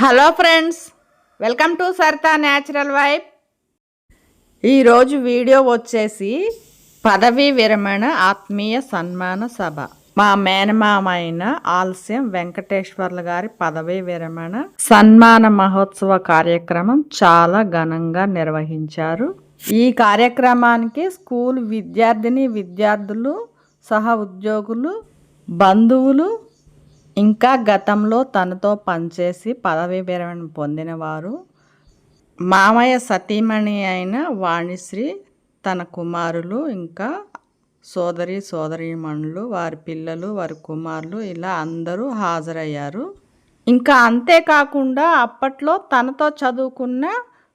Hello friends welcome to Sarita natural vibe. ఈరోజు video వచ్చేసి పదవీ విరమణ ఆత్మీయ సన్మాన సభ. మా మేనమామ అయిన ఆలస్యం వెంకటేశ్వర్లు గారి పదవీ విరమణ సన్మాన మహోత్సవ కార్యక్రమం చాలా ఘనంగా నిర్వహించారు. ఈ కార్యక్రమానికి స్కూల్ విద్యార్థిని విద్యార్థులు సహ ఉద్యోగులు బంధువులు ఇంకా గతంలో తనతో పనిచేసి పదవి విరమణ పొందినవారు మామయ్య సతీమణి అయిన వాణిశ్రీ తన కుమారులు ఇంకా సోదరి సోదరీమణులు వారి పిల్లలు వారి కుమారులు ఇలా అందరూ హాజరయ్యారు. ఇంకా అంతేకాకుండా అప్పట్లో తనతో చదువుకున్న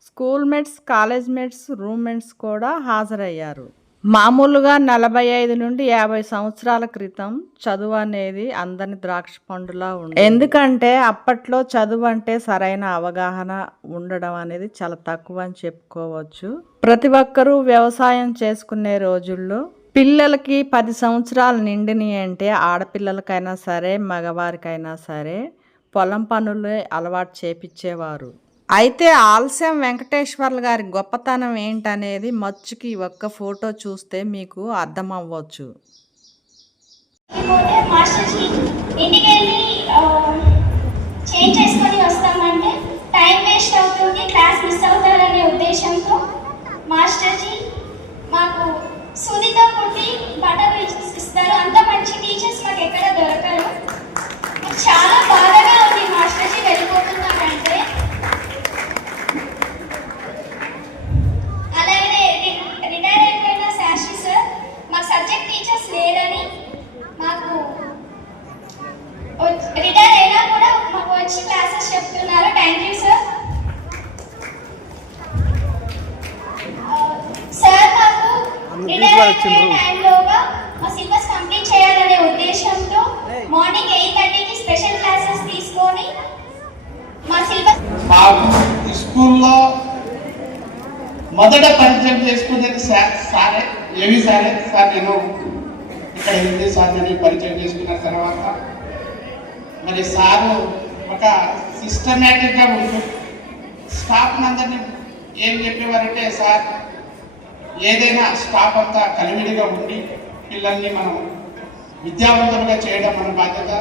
school mates college mates roommates కూడా హాజరయ్యారు. మామూలుగా నలభై ఐదు నుండి యాభై సంవత్సరాల క్రితం చదువు అనేది అందరి ద్రాక్ష పండులా ఉంది ఎందుకంటే అప్పట్లో చదువు అంటే సరైన అవగాహన ఉండడం అనేది చాలా తక్కువ అని చెప్పుకోవచ్చు. ప్రతి ఒక్కరూ వ్యవసాయం చేసుకునే రోజుల్లో పిల్లలకి పది సంవత్సరాలు నిండిని అంటే ఆడపిల్లలకైనా సరే మగవారికైనా సరే పొలం పనులే అలవాటు చేపించేవారు అయితే ఆలస్యం వెంకటేశ్వర్లు గారి గొప్పతనం ఏంటనేది మచ్చుకి ఒక్క ఫోటో చూస్తే మీకు అర్థమవ్వచ్చు. చేంజ్ చేసుకొని వస్తామంటే టైం వేస్ట్ అవుతుంది క్లాస్ మిస్ అవుతారనే ఉద్దేశంతో మాస్టర్జీ మాకు సుదితో కుట్టి ఇస్తారు. అంత మంచి టీచర్స్ మాకు ఎక్కడ దొరకరు. చాలా బాగా అయిపోయే టైంలోగా మా సిలబస్ కంప్లీట్ చేయాలనే ఉద్దేశంతో మార్నింగ్ ఎయిట్ థర్టీకి స్పెషల్ క్లాసెస్ తీసుకొని మా సిలబస్ స్కూల్లో మొదట పరిచయం చేసుకునేది సార్ సారే ఏవి సారే? సార్ నేను ఇక్కడ హిందీ సార్ అని పరిచయం చేసుకున్న తర్వాత మరి సారు ఒక సిస్టమేటిక్గా ఉంటూ స్టాఫ్ అందరినీ ఏం చెప్పేవారంటే సార్ ఏదైనా స్టాప్ అంతా కలివిడిగా ఉండి పిల్లల్ని మనం విద్యావంతంగా చేయడం మన బాధ్యత.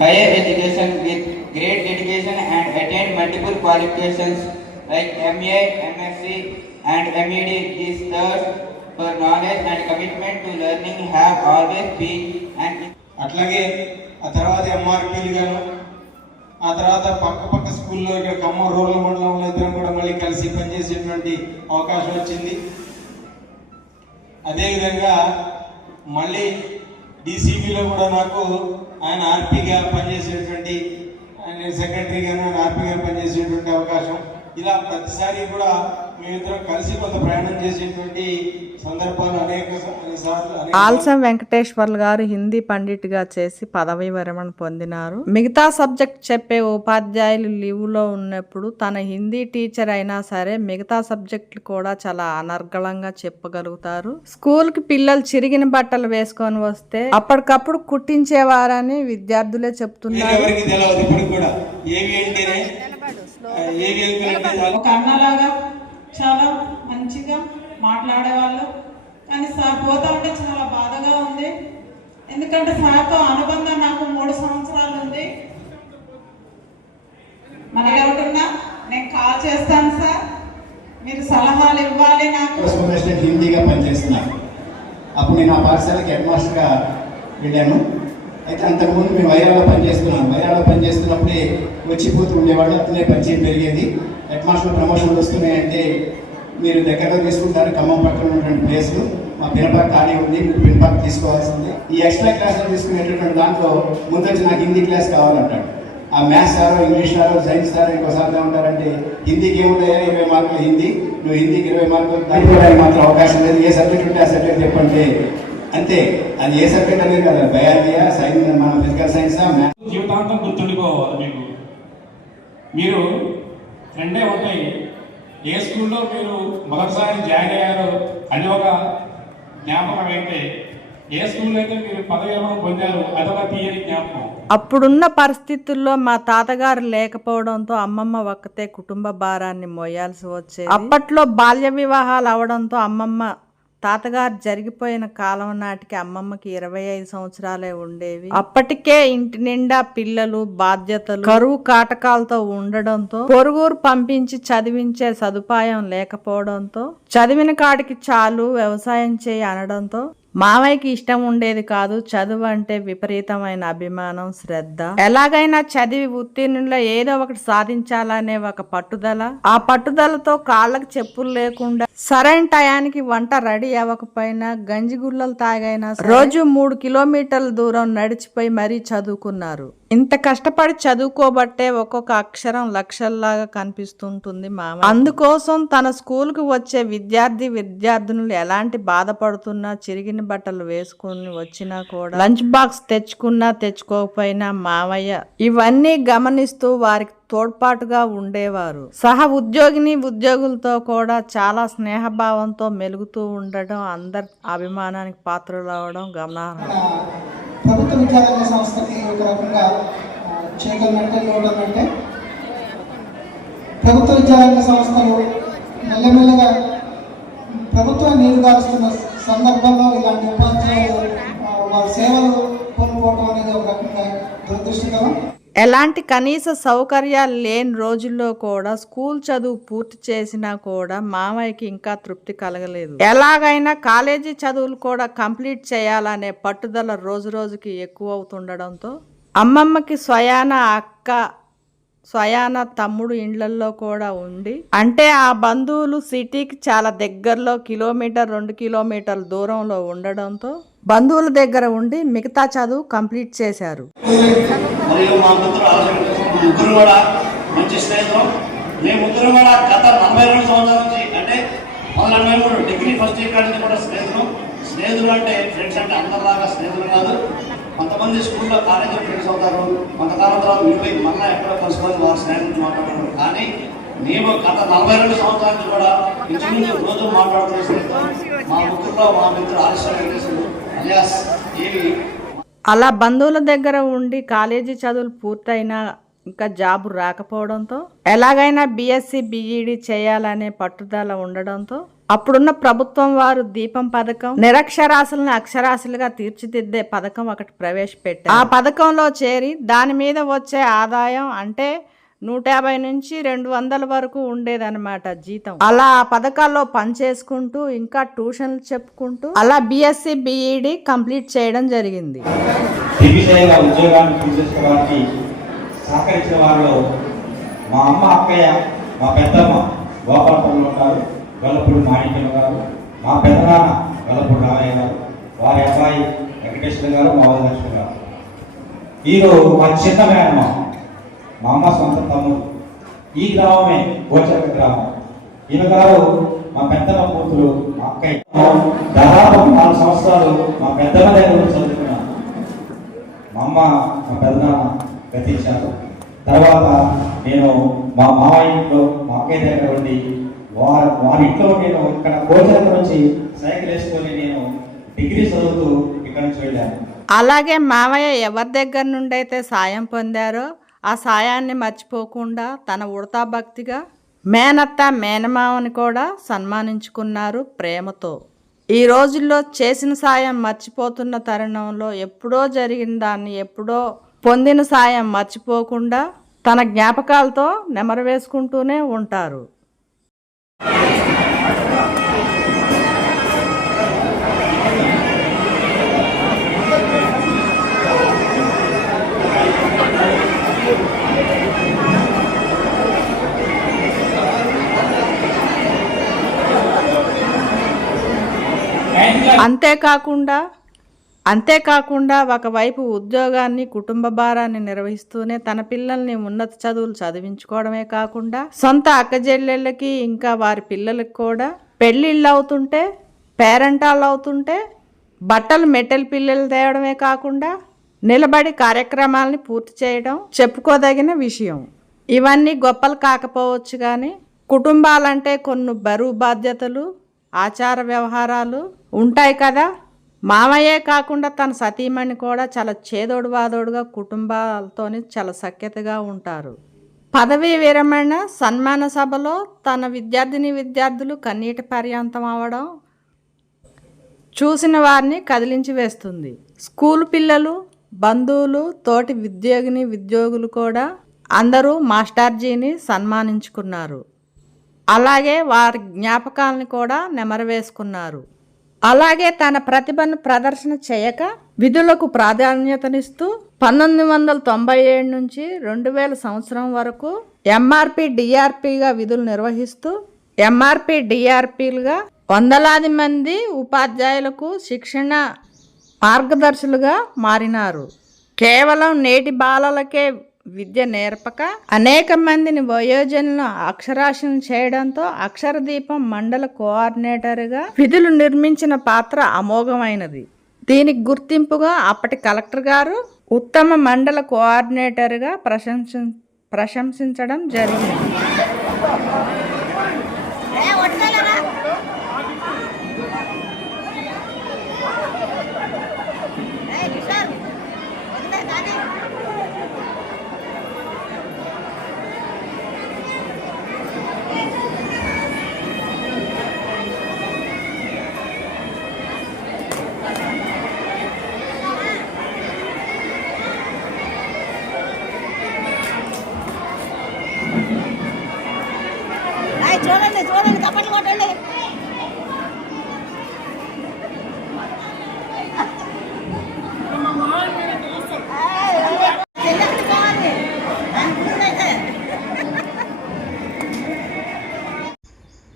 Higher education with great education and attend multiple qualifications like MA MSc and MEd these thirst for knowledge and commitment to learning have always be and అట్లాగే ఆ తర్వాత ఎంఆర్పీలు గాను ఆ తర్వాత పక్క పక్క స్కూల్లో ఇక్కడ ఖమ్మం రూరల్ మండలంలో ఇద్దరం కూడా మళ్ళీ కలిసి పనిచేసేటువంటి అవకాశం వచ్చింది. అదేవిధంగా మళ్ళీ డీసీబీలో కూడా నాకు ఆయన ఆర్పీగా పనిచేసేటువంటి ఆయన సెక్రటరీగా ఆయన ఆర్పీగా పనిచేసేటువంటి అవకాశం. ఇలా ప్రతిసారి కూడా మేమిద్దరం కలిసి కొంత ప్రయాణం చేసేటువంటి సందర్భాలు అనేక సార్లు అనేక ఆల్సం వెంకటేశ్వర్లు గారు హిందీ పండిట్గా చేసి పదవి విరమణ పొందినారు. మిగతా సబ్జెక్ట్ చెప్పే ఉపాధ్యాయులు లీవ్లో ఉన్నప్పుడు తన హిందీ టీచర్ అయినా సరే మిగతా సబ్జెక్టులు కూడా చాలా అనర్గళంగా చెప్పగలుగుతారు. స్కూల్కి పిల్లలు చిరిగిన బట్టలు వేసుకొని వస్తే అప్పటికప్పుడు కుట్టించేవారని విద్యార్థులే చెప్తున్నారు. ఒక అన్నలాగా చాలా మంచిగా మాట్లాడేవాళ్ళు. కానీ సార్ పోతా ఉంటే చాలా బాధగా ఉంది. ఎందుకంటే సార్తో అనుబంధం నాకు మూడు సంవత్సరాలు ఉంది. మన ఎవరున్నా నేను కాల్ చేస్తాను సార్. మీరు సలహాలు ఇవ్వాలి నాకు. హిందీగా పనిచేస్తున్నాను అప్పుడు నేను ఆ పాఠశాలకి హెడ్ మాస్టర్గా వెళ్ళాను. అయితే అంతకుముందు మేము వైరాలో పనిచేస్తున్నాను వైరాలో పనిచేస్తున్నప్పుడే వచ్చిపోతూ ఉండేవాళ్ళు అతనే పరిచయం పెరిగేది. హెడ్ మాస్టర్ ప్రమోషన్లు వస్తున్నాయంటే మీరు దగ్గరలో తీసుకుంటారు ఖమ్మం పక్కన ఉన్నటువంటి ప్లేస్ మా పినపాక ఖాళీ ఉంది మీరు పినపాక తీసుకోవాల్సిందే. ఈ ఎక్స్ట్రా క్లాసులు తీసుకునేటటువంటి దాంట్లో ముందొచ్చి నాకు హిందీ క్లాస్ కావాలంటాడు. ఆ మ్యాథ్స్ సారో ఇంగ్లీష్ సారో సైన్స్ సారో ఇంకోసారి ఉంటారంటే హిందీకి ఏముంటాయా? ఇరవై మార్కులు హిందీ. నువ్వు హిందీకి ఇరవై మార్కులు దానికి మాత్రం అవకాశం లేదు. ఏ సబ్జెక్ట్ ఉంటే ఆ సబ్జెక్ట్ చెప్పంటే అంతే. అది ఏ సబ్జెక్ట్ అనేది కదా. బయాలజీయా సైన్స్ మన ఫిజికల్ సైన్సా మ్యాథ్స్. జీవితాంతం గుర్తుండిపోవాలి మీకు. మీరు రెండే ఉంటాయి. ఏ స్కూల్లో మీరు మొదటిసారి జాయిన్ అయ్యారో అని ఒక జ్ఞాపకం అయితే ఏ స్కూల్లో అయితే మీరు పదవి విరమణ పొందారు అదొక తీయని జ్ఞాపకం. అప్పుడున్న పరిస్థితుల్లో మా తాతగారు లేకపోవడంతో అమ్మమ్మ ఒక్కతే కుటుంబ భారాన్ని మోయాల్సి వచ్చేది. అప్పట్లో బాల్య వివాహాలు అవడంతో అమ్మమ్మ తాతగారు జరిగిపోయిన కాలం నాటికి అమ్మమ్మకి ఇరవై ఐదు సంవత్సరాలే ఉండేవి. అప్పటికే ఇంటి నిండా పిల్లలు బాధ్యతలు కరువు కాటకాలతో ఉండడంతో పొరుగురు పంపించి చదివించే సదుపాయం లేకపోవడంతో చదివిన కాడికి చాలు వ్యవసాయం చేయి అనడంతో మావయ్యకి ఇష్టం ఉండేది కాదు. చదువు అంటే విపరీతమైన అభిమానం శ్రద్ధ. ఎలాగైనా చదివి ఉత్తీర్ణుల్లో ఏదో ఒకటి సాధించాలనే ఒక పట్టుదల. ఆ పట్టుదలతో కాళ్ళకు చెప్పులు లేకుండా సరైన టయానికి వంట రెడీ అవ్వకపోయినా గంజిగుళ్ళలు తాగైనా రోజు మూడు కిలోమీటర్ల దూరం నడిచిపోయి మరీ చదువుకున్నారు. ఇంత కష్టపడి చదువుకోబట్టే ఒక్కొక్క అక్షరం లక్షల్లాగా కనిపిస్తుంటుంది మామ అందుకోసం తన స్కూల్కు వచ్చే విద్యార్థి విద్యార్థినులు ఎలాంటి బాధపడుతున్నా చిరిగిన బట్టలు వేసుకుని వచ్చినా కూడా లంచ్ బాక్స్ తెచ్చుకున్నా తెచ్చుకోకపోయినా మామయ్య ఇవన్నీ గమనిస్తూ వారికి తోడ్పాటుగా ఉండేవారు. సహ ఉద్యోగిని ఉద్యోగులతో కూడా చాలా స్నేహభావంతో మెలుగుతూ ఉండడం అందరి అభిమానానికి పాత్రలు అవడం గమనార్హం. మన ప్రభుత్వ విద్యారంగ సంస్థకి ఒక రకంగా చేయగలమంటే ప్రభుత్వ విద్యారంగ సంస్థలు మెల్లమెల్లగా ప్రభుత్వం నీరు గారుస్తున్న సందర్భంలో ఇలాంటి ఉపాధ్యాయులు వారి సేవలు పొందుకోవడం అనేది ఒక రకంగా దురదృష్టకరం. ఎలాంటి కనీస సౌకర్యాలు లేని రోజుల్లో కూడా స్కూల్ చదువు పూర్తి చేసినా కూడా మామయ్యకి ఇంకా తృప్తి కలగలేదు. ఎలాగైనా కాలేజీ చదువులు కూడా కంప్లీట్ చేయాలనే పట్టుదల రోజు రోజుకి ఎక్కువ అవుతుండడంతో అమ్మమ్మకి స్వయాన అక్క స్వయాన తమ్ముడు ఇండ్లల్లో కూడా ఉండి అంటే ఆ బంధువులు సిటీకి చాలా దగ్గరలో కిలోమీటర్ రెండు కిలోమీటర్ల దూరంలో ఉండడంతో బంధువుల దగ్గర ఉండి మిగతా చదువు కంప్లీట్ చేశారు. డిగ్రీ ఫస్ట్ ఇయర్ కూడా స్నేహితులు. స్నేహితులు అంటే ఫ్రెండ్స్ అంటే అందరిలాగా స్నేహితులు కాదు. కొంతమంది స్కూల్లో కాలేజీలో ఫ్రెండ్స్ అవుతారు కొంతకాలం తర్వాత విడిపోయి మళ్ళీ ఎక్కడో కలుసుకొని వారు స్నేహితులు మాట్లాడుతున్నారు కానీ మేము గత నలభై రెండు సంవత్సరాల నుంచి కూడా ఇంచుమించు రోజు మాట్లాడుతున్న స్నేహితులు. మా ముగ్గురులో మా మిత్రులు ఆలస్యం వెంకటేశ్వరులు అలియాస్ ఏవి. అలా బంధువుల దగ్గర ఉండి కాలేజీ చదువులు పూర్తయినా ఇంకా జాబ్ రాకపోవడంతో ఎలాగైనా బీఎస్సీ బీఈడి చేయాలనే పట్టుదల ఉండడంతో అప్పుడున్న ప్రభుత్వం వారు దీపం పథకం నిరక్షరాశులను అక్షరాస్యులుగా తీర్చిదిద్దే పథకం ఒకటి ప్రవేశపెట్టారు. ఆ పథకంలో చేరి దాని మీద వచ్చే ఆదాయం అంటే నూట యాభై నుంచి రెండు వందల వరకు ఉండేదన్నమాట జీతం. అలా ఆ పథకాల్లో పనిచేసుకుంటూ ఇంకా ట్యూషన్లు చెప్పుకుంటూ అలా బీఎస్సీ బిఈడి కంప్లీట్ చేయడం జరిగింది. దిగ్విజయంగా ఉద్యోగాన్ని సహకరించిన వారిలో మా అమ్మ అక్కయ్య మా పెద్దమ్మ గోపాలపురంలో ఉంటారు. గల్లపూడి మాణిక్యం గారు మా పెద్దనాన్న గల్లపూడి రామయ్య గారు వారి అబ్బాయి వెంకటేశ్వర గారు మా వరలక్ష్మి గారు. ఈరోజు మా చిన్న మేనమ్మ మా అమ్మ సొంత తమ్ముడు. ఈ గ్రామమే గోచరక గ్రామం. ఈమె గారు మా పెద్దమ్మ కూతురు మా అక్కయ్య. దాదాపు నాలుగు సంవత్సరాలు మా పెద్దమ్మ దగ్గర చదువుకున్నాను. మా అమ్మ మా పెద్దనాన్న గతించారు. తర్వాత నేను మా మామయ్య ఇంట్లో మా అక్కయ్య దగ్గర ఉండి వారి వారి ఇంట్లో నేను ఇక్కడ గోచరక నుంచి సైకిల్ వేసుకొని నేను డిగ్రీ చదువుతూ ఇక్కడ నుంచి వెళ్ళాను. అలాగే మావయ్య ఎవరి దగ్గర నుండి అయితే సాయం పొందారో ఆ సాయాన్ని మర్చిపోకుండా తన ఉడతా భక్తిగా మేనత్త మేనమావని కూడా సన్మానించుకున్నారు ప్రేమతో. ఈ రోజుల్లో చేసిన సాయం మర్చిపోతున్న తరుణంలో ఎప్పుడో జరిగిన దాన్ని ఎప్పుడో పొందిన సాయం మర్చిపోకుండా తన జ్ఞాపకాలతో నెమరు వేసుకుంటూనే ఉంటారు. అంతేకాకుండా అంతేకాకుండా ఒకవైపు ఉద్యోగాన్ని కుటుంబ భారాన్ని నిర్వహిస్తూనే తన పిల్లల్ని ఉన్నత చదువులు చదివించుకోవడమే కాకుండా సొంత అక్కజెల్లెళ్ళకి ఇంకా వారి పిల్లలకి కూడా పెళ్ళిళ్ళు అవుతుంటే పేరెంటాళ్ళు అవుతుంటే బట్టలు మెట్టెల పిల్లలు తేవడమే కాకుండా నిలబడి కార్యక్రమాలని పూర్తి చేయడం చెప్పుకోదగిన విషయం. ఇవన్నీ గొప్పలు కాకపోవచ్చు కానీ కుటుంబాలంటే కొన్ని బరువు బాధ్యతలు ఆచార వ్యవహారాలు ఉంటాయి కదా. మామయ్యే కాకుండా తన సతీమణి కూడా చాలా చేదోడు వాదోడుగా కుటుంబాలతోని చాలా సఖ్యతగా ఉంటారు. పదవీ విరమణ సన్మాన సభలో తన విద్యార్థిని విద్యార్థులు కన్నీటి పర్యంతం అవడం చూసిన వారిని కదిలించి వేస్తుంది. స్కూల్ పిల్లలు బంధువులు తోటి ఉద్యోగిని ఉద్యోగులు కూడా అందరూ మాస్టర్జీని సన్మానించుకున్నారు. అలాగే వారి జ్ఞాపకాలను కూడా నెమరవేసుకున్నారు అలాగే తన ప్రతిభను ప్రదర్శన చేయక విధులకు ప్రాధాన్యతనిస్తూ పంతొమ్మిది వందల తొంభై ఏడు నుంచి రెండు వేల సంవత్సరం వరకు ఎంఆర్పి డిఆర్పిగా విధులు నిర్వహిస్తూ ఎంఆర్పి డిఆర్పిలుగా వందలాది మంది ఉపాధ్యాయులకు శిక్షణ మార్గదర్శులుగా మారినారు. కేవలం నేటి బాలలకే విద్య నేర్పక అనేక మందిని వయోజనులను అక్షరాస్యం చేయడంతో అక్షరదీపం మండల కోఆర్డినేటర్గా విధులు నిర్మించిన పాత్ర అమోఘమైనది. దీనికి గుర్తింపుగా అప్పటి కలెక్టర్ గారు ఉత్తమ మండల కోఆర్డినేటర్గా ప్రశంసి ప్రశంసించడం జరిగింది.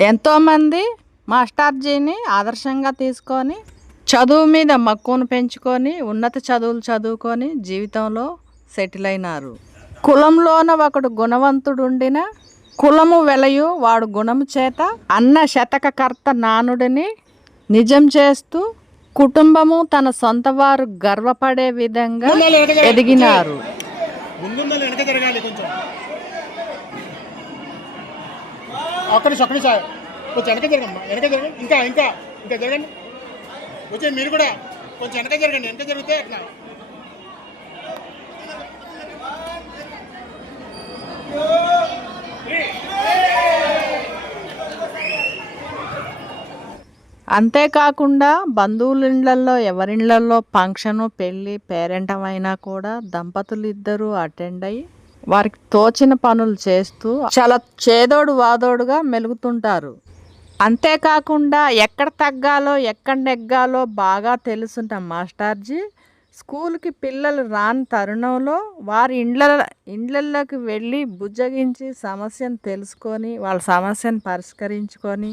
ఎంతోమంది మాస్టర్జీని ఆదర్శంగా తీసుకొని చదువు మీద మక్కువను పెంచుకొని ఉన్నత చదువులు చదువుకొని జీవితంలో సెటిల్ అయినారు. కులంలోన ఒకడు గుణవంతుడుండిన కులము వెలయు వాడు గుణము చేత అన్న శతకకర్త నానుడిని నిజం చేస్తూ కుటుంబము తన సొంత వారు గర్వపడే విధంగా ఎదిగినారు. ఒక్క నిమిషం ఒక్క నిమిషం. కొంచెం వెనక జరగమ్మా వెనక జరగండి ఇంకా ఇంకా ఇంకా జరగండి. వచ్చే మీరు కూడా కొంచెం వెనక జరగండి వెనక జరిగితే అట్లా. అంతేకాకుండా బంధువులిండ్లల్లో ఎవరిండ్లల్లో ఫంక్షను పెళ్ళి పేరెంటమైనా కూడా దంపతులు ఇద్దరు అటెండ్ అయ్యి వారికి తోచిన పనులు చేస్తూ చాలా చేదోడు వాదోడుగా మెలుగుతుంటారు. అంతేకాకుండా ఎక్కడ తగ్గాలో ఎక్కడ నెగ్గాలో బాగా తెలుసుంట మాస్టార్జీ. స్కూల్కి పిల్లలు రాని తరుణంలో వారి ఇండ్ల ఇండ్లలోకి వెళ్ళి బుజ్జగించి సమస్యను తెలుసుకొని వాళ్ళ సమస్యను పరిష్కరించుకొని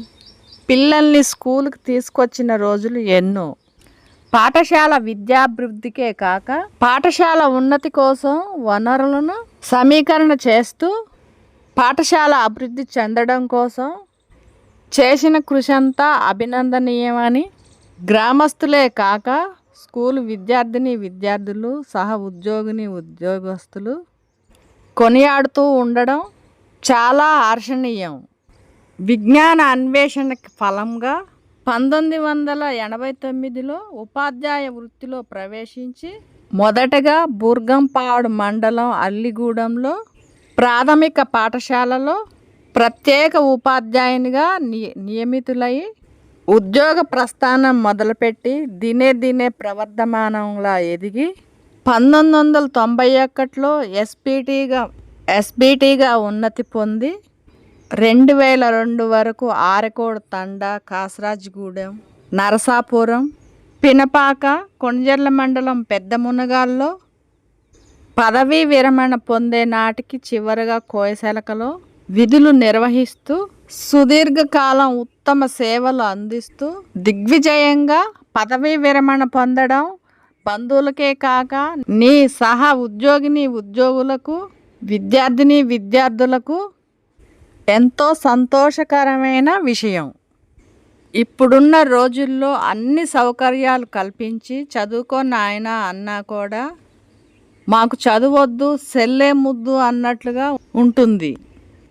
పిల్లల్ని స్కూల్కి తీసుకొచ్చిన రోజులు ఎన్నో. పాఠశాల విద్యాభివృద్ధికే కాక పాఠశాల ఉన్నతి కోసం వనరులను సమీకరణ చేస్తూ పాఠశాల అభివృద్ధి చెందడం కోసం చేసిన కృషి అంతా అభినందనీయమని గ్రామస్తులే కాక స్కూల్ విద్యార్థిని విద్యార్థులు సహ ఉద్యోగిని ఉద్యోగస్తులు కొనియాడుతూ ఉండడం చాలా హర్షణీయం విజ్ఞాన అన్వేషణకి ఫలంగా పంతొమ్మిది వందల ఎనభై తొమ్మిదిలో ఉపాధ్యాయ వృత్తిలో ప్రవేశించి మొదటగా బుర్గంపాడు మండలం అల్లిగూడెంలో ప్రాథమిక పాఠశాలలో ప్రత్యేక ఉపాధ్యాయునిగా ని నియమితులై ఉద్యోగ ప్రస్థానం మొదలుపెట్టి దినే దినే ప్రవర్ధమానంలా ఎదిగి పంతొమ్మిది వందల తొంభై ఒకటిలో ఎస్పీటీగా ఎస్బీటీగా ఉన్నతి పొంది రెండు వేల రెండు వరకు ఆరకోడు తండా కాసరాజ్గూడెం నరసాపురం పినపాక కొణజర్ల మండలం పెద్ద మునగాల్లో పదవీ విరమణ పొందే నాటికి చివరగా కోయశలకలో విధులు నిర్వహిస్తూ సుదీర్ఘకాలం ఉత్తమ సేవలు అందిస్తూ దిగ్విజయంగా పదవీ విరమణ పొందడం బంధువులకే కాక నీ సహా ఉద్యోగిని ఉద్యోగులకు విద్యార్థిని విద్యార్థులకు ఎంతో సంతోషకరమైన విషయం. ఇప్పుడున్న రోజుల్లో అన్ని సౌకర్యాలు కల్పించి చదువుకోని ఆయన అన్నా కూడా మాకు చదువద్దు సెల్లే ముద్దు అన్నట్లుగా ఉంటుంది.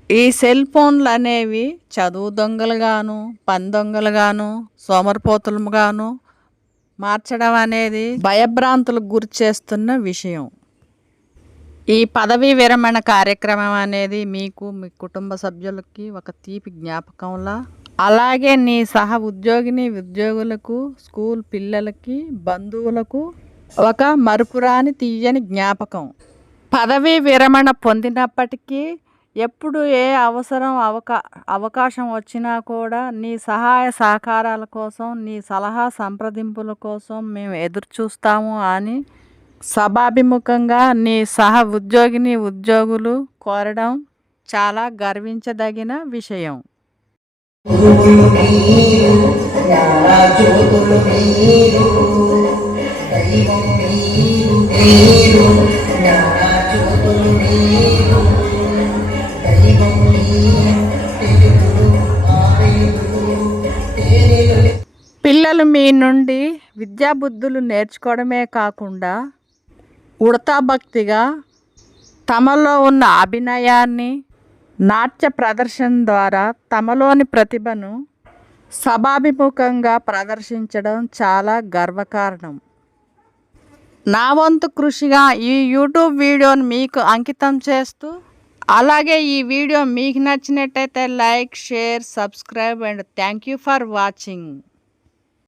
ఈ సెల్ ఫోన్లు అనేవి చదువు దొంగలుగాను పని దొంగలుగాను సోమరిపోతులుగాను మార్చడం అనేది భయభ్రాంతులకు గురి చేస్తున్న విషయం. ఈ పదవీ విరమణ కార్యక్రమం అనేది మీకు మీ కుటుంబ సభ్యులకి ఒక తీపి జ్ఞాపకంలా అలాగే నీ సహ ఉద్యోగిని ఉద్యోగులకు స్కూల్ పిల్లలకి బంధువులకు ఒక మరుపురాని తీయని జ్ఞాపకం. పదవీ విరమణ పొందినప్పటికీ ఎప్పుడు ఏ అవసరం అవకా అవకాశం వచ్చినా కూడా నీ సహాయ సహకారాల కోసం నీ సలహా సంప్రదింపుల కోసం మేము ఎదురు చూస్తాము అని సభాభిముఖంగా నీ సహ ఉద్యోగిని ఉద్యోగులు కోరడం చాలా గర్వించదగిన విషయం. పిల్లలు మీ నుండి విద్యాబుద్ధులు నేర్చుకోవడమే కాకుండా ఉడతా భక్తిగా తమలో ఉన్న అభినయాన్ని నాట్య ప్రదర్శన ద్వారా తమలోని ప్రతిభను సభాభిముఖంగా ప్రదర్శించడం చాలా గర్వకారణం. నా వంతు కృషిగా ఈ యూట్యూబ్ వీడియోని మీకు అంకితం చేస్తూ అలాగే ఈ వీడియో మీకు నచ్చినట్టయితే like share subscribe and thank you for watching.